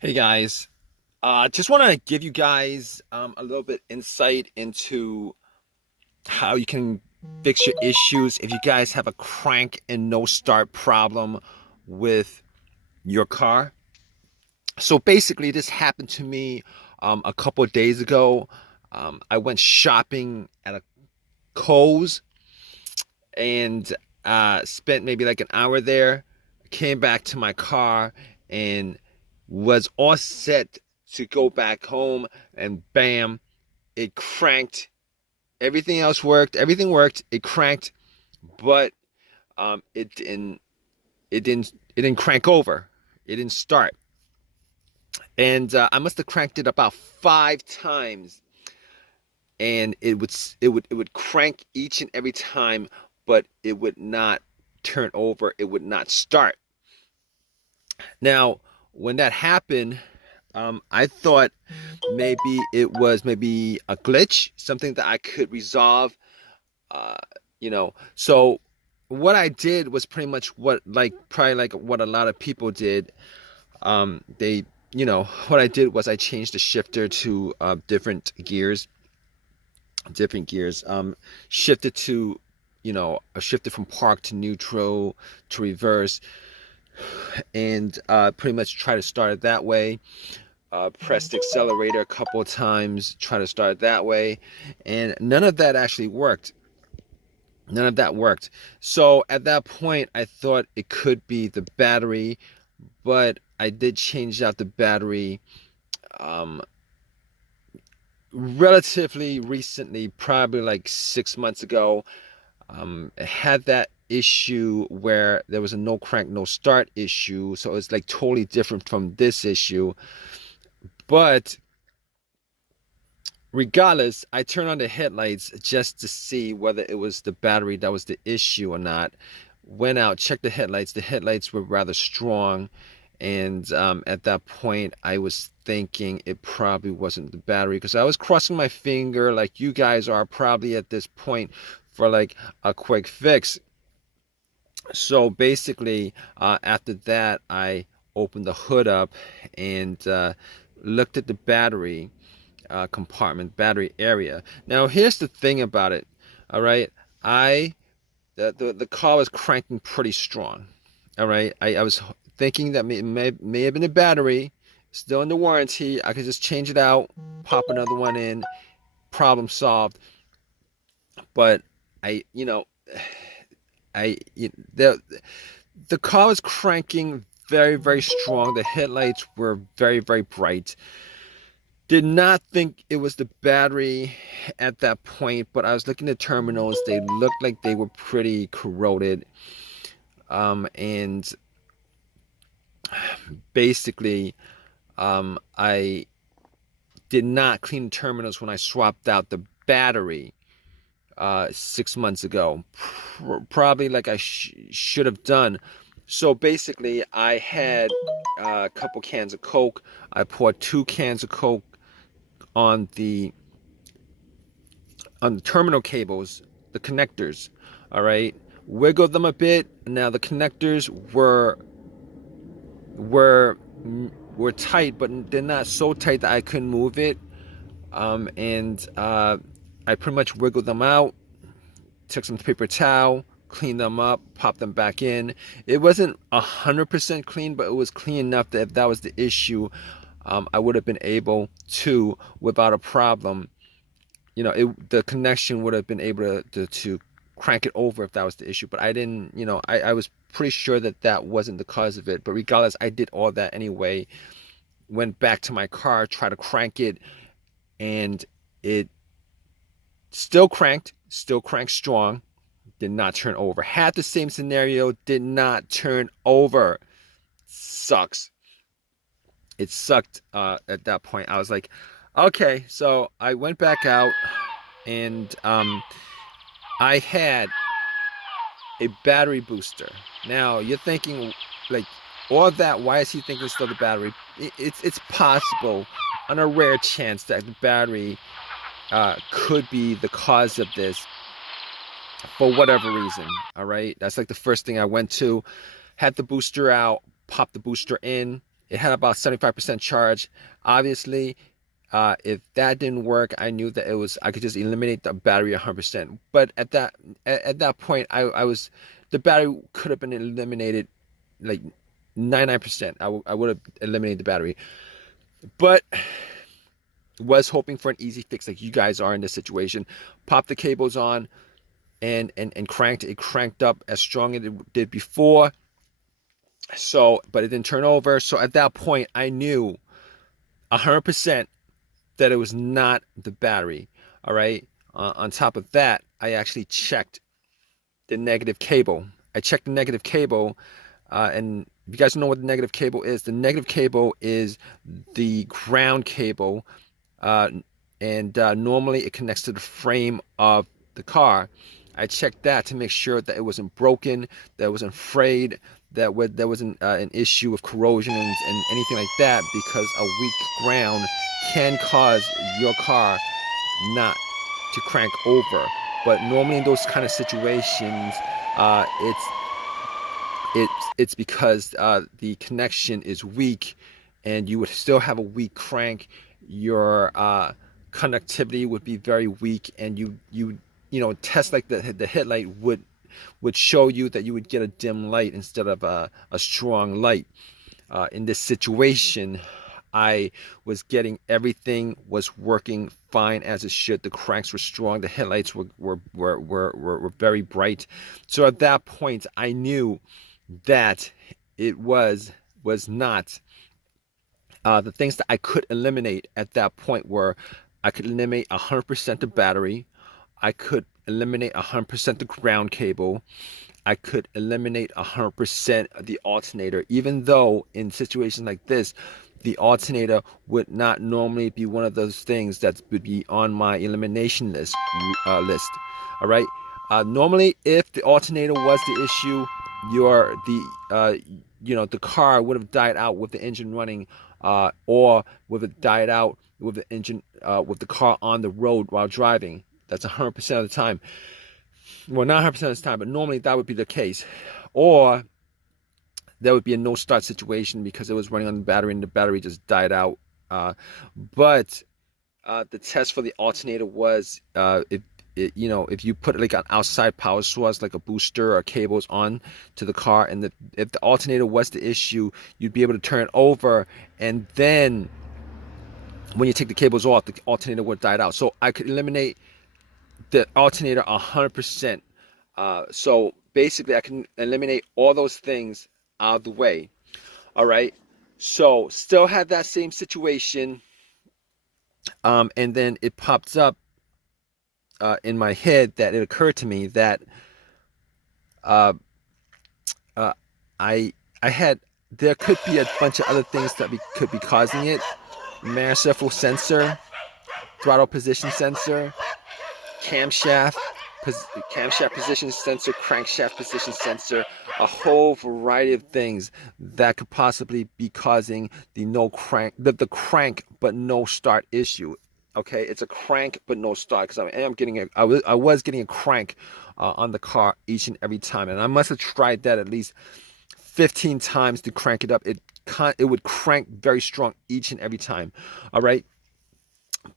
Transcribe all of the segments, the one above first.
Hey guys, just want to give you guys a little bit insight into how you can fix your issues if you guys have a crank and no start problem with your car. So basically, this happened to me a couple of days ago. I went shopping at a Kohl's and spent maybe like an hour there. Came back to my car and was all set to go back home, and bam, it cranked. Everything else worked. Everything worked. It cranked, but it didn't crank over. It didn't start, and I must have cranked it about 5 times, and it would crank each and every time, but it would not turn over. It would not start. Now, when that happened, I thought maybe it was maybe a glitch, something that I could resolve. Uh, so what I did was pretty much what like probably like what a lot of people did. They, what I did was I changed the shifter to different gears. Shifted to, I shifted from park to neutral to reverse, and pretty much try to start it that way. Pressed the accelerator a couple of times, try to start it that way, and none of that actually worked. None of that worked. So at that point, I thought it could be the battery, but I did change out the battery um, relatively recently, probably like 6 months ago. It had that issue where there was a no crank, no start issue. So it's like totally different from this issue. But regardless, I turned on the headlights just to see whether it was the battery that was the issue or not. Went out, checked the headlights. The headlights were rather strong. And at that point, I was thinking it probably wasn't the battery, because I was crossing my finger like you guys are probably at this point for like a quick fix. So basically, after that, I opened the hood up and looked at the battery compartment, battery area. Now, here's the thing about it. All right, I the car was cranking pretty strong. All right, I was thinking that may have been a battery, still in the warranty. I could just change it out, pop another one in, problem solved. But I, you know, I the car was cranking very strong. The headlights were very bright. Did not think it was the battery at that point, but I was looking at terminals. They looked like they were pretty corroded. And basically, I did not clean the terminals when I swapped out the battery 6 months ago. Probably like I should have done. So basically, I had a couple cans of Coke. I poured 2 cans of Coke on the terminal cables, the connectors. All right, wiggled them a bit. Now the connectors were were tight, but they're not so tight that I couldn't move it. And I pretty much wiggled them out. Took some paper towel, cleaned them up, popped them back in. It wasn't 100% clean, but it was clean enough that if that was the issue, I would have been able to, without a problem, the connection would have been able to crank it over if that was the issue. But I didn't, I was pretty sure that that wasn't the cause of it. But regardless, I did all that anyway. Went back to my car, tried to crank it, and it still cranked strong, did not turn over. Had the same scenario, did not turn over. Sucks. It sucked at that point. I was like, okay, so I went back out, and I had a battery booster. Now you're thinking, like, all of that, why is he thinking it's still the battery? It's possible, on a rare chance, that the battery could be the cause of this for whatever reason. All right, that's like the first thing I went to. Had the booster out, popped the booster in, It had about 75% charge. Obviously, if that didn't work, I knew that I could just eliminate the battery 100%. But at that point, I was the battery could have been eliminated like 99%. I would have eliminated the battery, but was hoping for an easy fix like you guys are in this situation. Popped the cables on and cranked it. Cranked up as strong as it did before. So, but it didn't turn over. So at that point, I knew 100% that it was not the battery. All right. On top of that, I actually checked the negative cable. I checked the negative cable, and if you guys know what the negative cable is, the negative cable is the ground cable, and normally it connects to the frame of the car. I checked that to make sure that it wasn't broken, that it wasn't frayed, that there wasn't an issue of corrosion and anything like that, because a weak ground can cause your car not to crank over. But normally in those kind of situations, it's because the connection is weak, and you would still have a weak crank. Your conductivity would be very weak, and you know, test like the headlight would show you that you would get a dim light instead of a strong light. In this situation, I was getting everything was working fine as it should. The cranks were strong. The headlights were very bright. So at that point, I knew that it was not the things that I could eliminate at that point were I could eliminate 100% the battery. I could eliminate 100% the ground cable. I could eliminate 100% the alternator, even though in situations like this, the alternator would not normally be one of those things that would be on my elimination list. All right. Normally, if the alternator was the issue, the car would have died out with the engine running, or would have died out with the engine with the car on the road while driving. That's 100% of the time. Well, not 100% of the time, but normally that would be the case. Or there would be a no start situation because it was running on the battery and the battery just died out. But the test for the alternator was if you put like an outside power source like a booster or cables on to the car, and if the alternator was the issue, you'd be able to turn it over, and then when you take the cables off, the alternator would die out. So I could eliminate the alternator 100%. So basically I can eliminate all those things out of the way. All right. So still had that same situation. And then it pops up in my head that it occurred to me that I had, there could be a bunch of other things that could be causing it. Manifold sensor, throttle position sensor, camshaft position sensor, crankshaft position sensor, a whole variety of things that could possibly be causing the crank but no start issue. Okay, it's a crank but no start, because I was getting a crank on the car each and every time, and I must have tried that at least 15 times to crank it up. It would crank very strong each and every time. All right,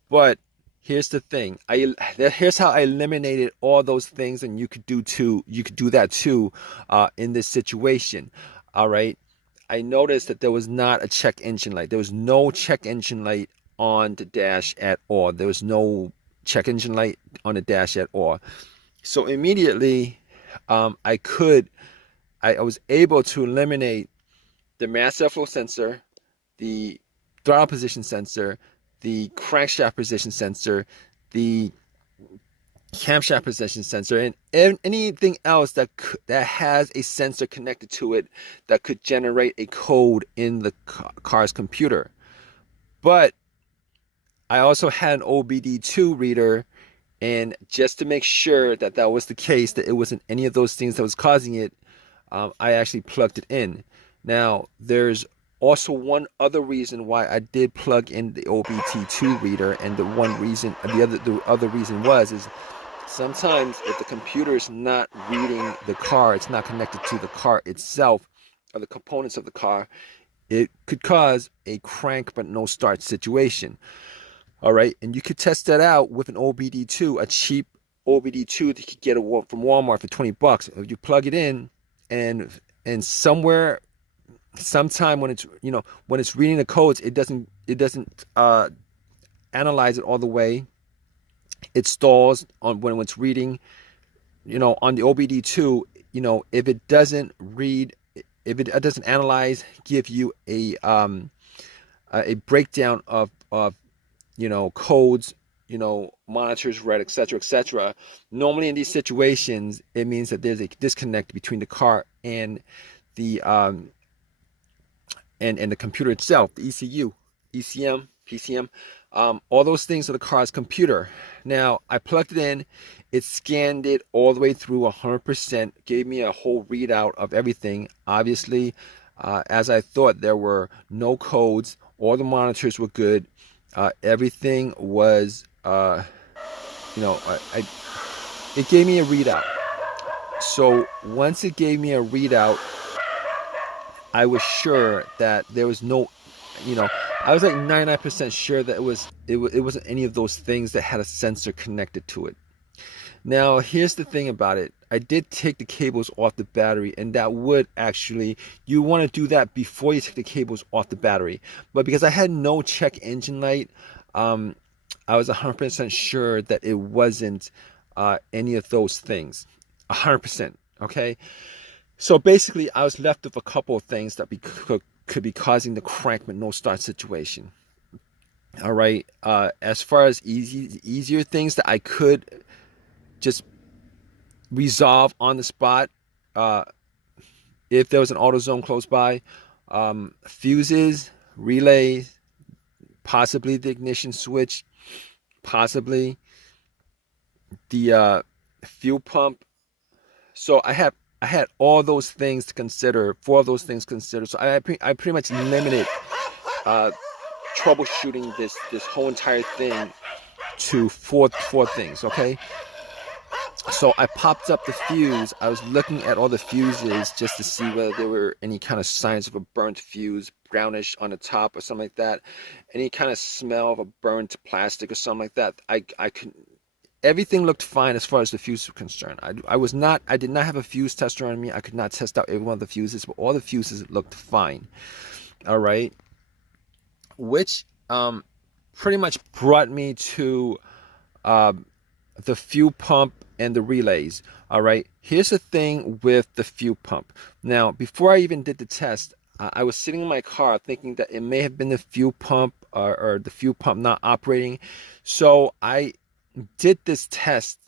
but here's the thing. Here's how I eliminated all those things, and you could do that too in this situation. All right, I noticed that there was not a check engine light. There was no check engine light on the dash at all. There was no check engine light on the dash at all. So immediately, I was able to eliminate the mass airflow sensor, the throttle position sensor, the crankshaft position sensor, the camshaft position sensor, and anything else that has a sensor connected to it that could generate a code in the car's computer. But I also had an OBD2 reader, and just to make sure that that was the case, that it wasn't any of those things that was causing it, I actually plugged it in. Now, there's also one other reason why I did plug in the OBD2 reader, and the other reason is sometimes if the computer is not reading the car, it's not connected to the car itself or the components of the car, it could cause a crank but no start situation. All right, and you could test that out with an OBD2, a cheap OBD2 that you could get from Walmart for 20 bucks. If you plug it in, and sometime when it's reading the codes, it doesn't analyze it all the way. It stalls on when it's reading. On the OBD2, if it doesn't read, if it doesn't analyze, give you a breakdown of codes, monitors read, etc., etc. Normally in these situations, it means that there's a disconnect between the car and the and the computer itself, the ECU, ECM, PCM, all those things are the car's computer. Now, I plugged it in, it scanned it all the way through 100%, gave me a whole readout of everything. Obviously, as I thought, there were no codes, all the monitors were good, everything was, it gave me a readout. So once it gave me a readout, I was sure that there was no, I was like 99% sure that it wasn't any of those things that had a sensor connected to it. Now, here's the thing about it. I did take the cables off the battery, and that would actually, you want to do that before you take the cables off the battery. But because I had no check engine light, I was 100% sure that it wasn't any of those things. 100%, okay? So basically, I was left with a couple of things that could be causing the crank but no start situation. All right. As far as easier things that I could just resolve on the spot, if there was an AutoZone close by, fuses, relays, possibly the ignition switch, possibly the fuel pump. So I had all those things to consider, 4 of those things considered. So I pretty much limited troubleshooting this whole entire thing to four things, okay? So I popped up the fuse. I was looking at all the fuses just to see whether there were any kind of signs of a burnt fuse, brownish on the top or something like that. Any kind of smell of a burnt plastic or something like that. I couldn't. Everything looked fine as far as the fuse was concerned. I did not have a fuse tester on me. I could not test out every one of the fuses, but all the fuses looked fine. All right. Which pretty much brought me to the fuel pump and the relays. All right. Here's the thing with the fuel pump. Now, before I even did the test, I was sitting in my car thinking that it may have been the fuel pump or the fuel pump not operating. So I did this test,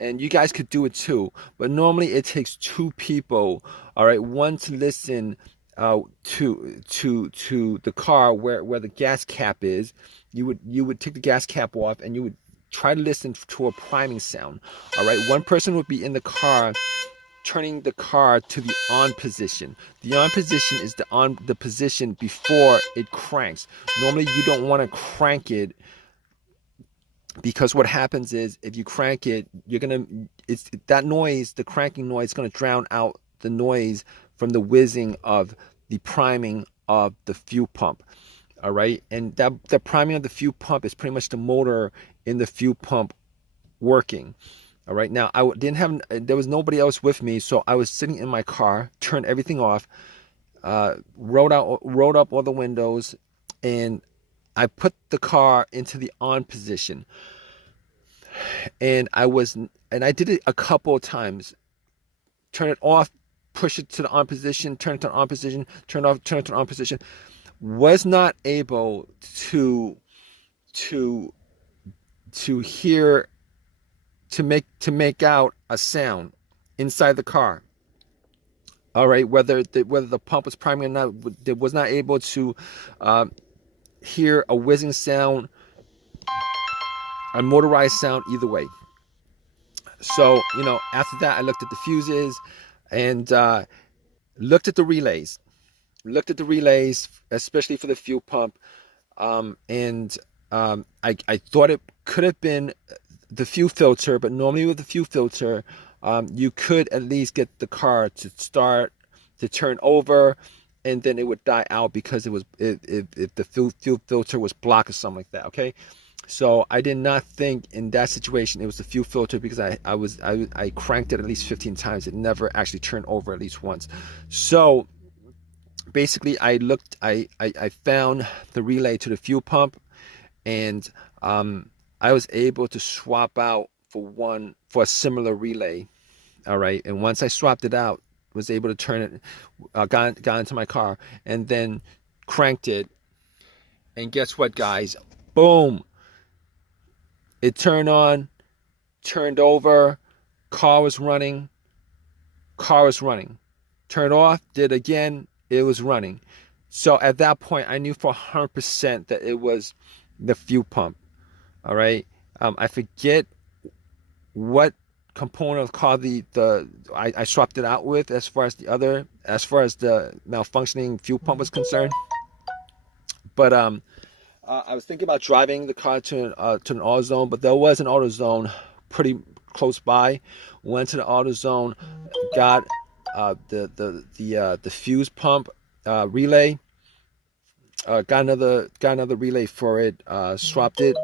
and you guys could do it too, but normally it takes 2 people, all right, one to listen to the car where the gas cap is. You would take the gas cap off, and you would try to listen to a priming sound. All right, one person would be in the car turning the car to the on position. The on position is the position before it cranks. Normally you don't want to crank it, because what happens is if you crank it, that noise, the cranking noise, is going to drown out the noise from the whizzing of the priming of the fuel pump. All right, and the priming of the fuel pump is pretty much the motor in the fuel pump working. All right, now there was nobody else with me, so I was sitting in my car, turned everything off, rolled up all the windows, and I put the car into the on position, and I did it a couple of times. Turn it off, push it to the on position, turn it to the on position, turn it off, turn it to the on position. Was not able to hear, to make out a sound inside the car. All right, whether the pump was priming or not, it was not able to hear a whizzing sound, a motorized sound, either way. So, after that, I looked at the fuses and looked at the relays. Especially for the fuel pump. I thought it could have been the fuel filter, but normally with the fuel filter, you could at least get the car to start, to turn over, and then it would die out because it was if the fuel filter was blocked or something like that. Okay, so I did not think in that situation it was the fuel filter, because I cranked it at least 15 times. It never actually turned over at least once. So basically I found the relay to the fuel pump, and I was able to swap out for a similar relay. All right, and once I swapped it out, was able to turn it, got into my car, and then cranked it, and guess what, guys? Boom! It turned on, turned over, car was running, turned off, did it again, it was running. So at that point, I knew for 100% that it was the fuel pump. All right, I forget what component of the car I swapped it out with, as far as the malfunctioning fuel pump was concerned. But I was thinking about driving the car to an AutoZone, but there was an AutoZone pretty close by. Went to the AutoZone, got the fuse pump relay, got another relay for it, swapped it,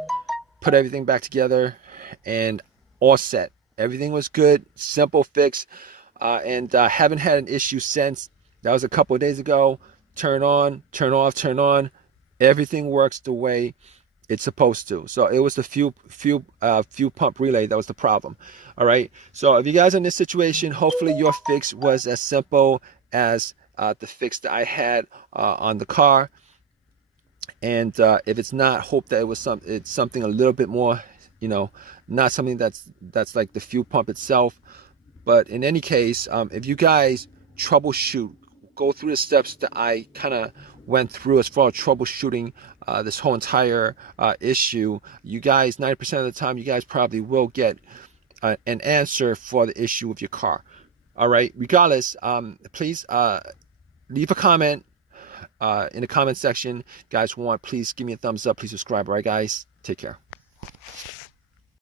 put everything back together, and all set. Everything was good, simple fix, and haven't had an issue since. That was a couple of days ago. Turn on, turn off, turn on. Everything works the way it's supposed to. So it was the fuel pump relay that was the problem. All right. So if you guys are in this situation, hopefully your fix was as simple as the fix that I had on the car. And if it's not, hope that it's something a little bit more, not something that's like the fuel pump itself. But in any case, if you guys troubleshoot, go through the steps that I kind of went through as far as troubleshooting this whole entire issue, you guys, 90% of the time, you guys probably will get an answer for the issue with your car. All right. Regardless, please leave a comment in the comment section. Guys, please give me a thumbs up. Please subscribe. All right, guys. Take care.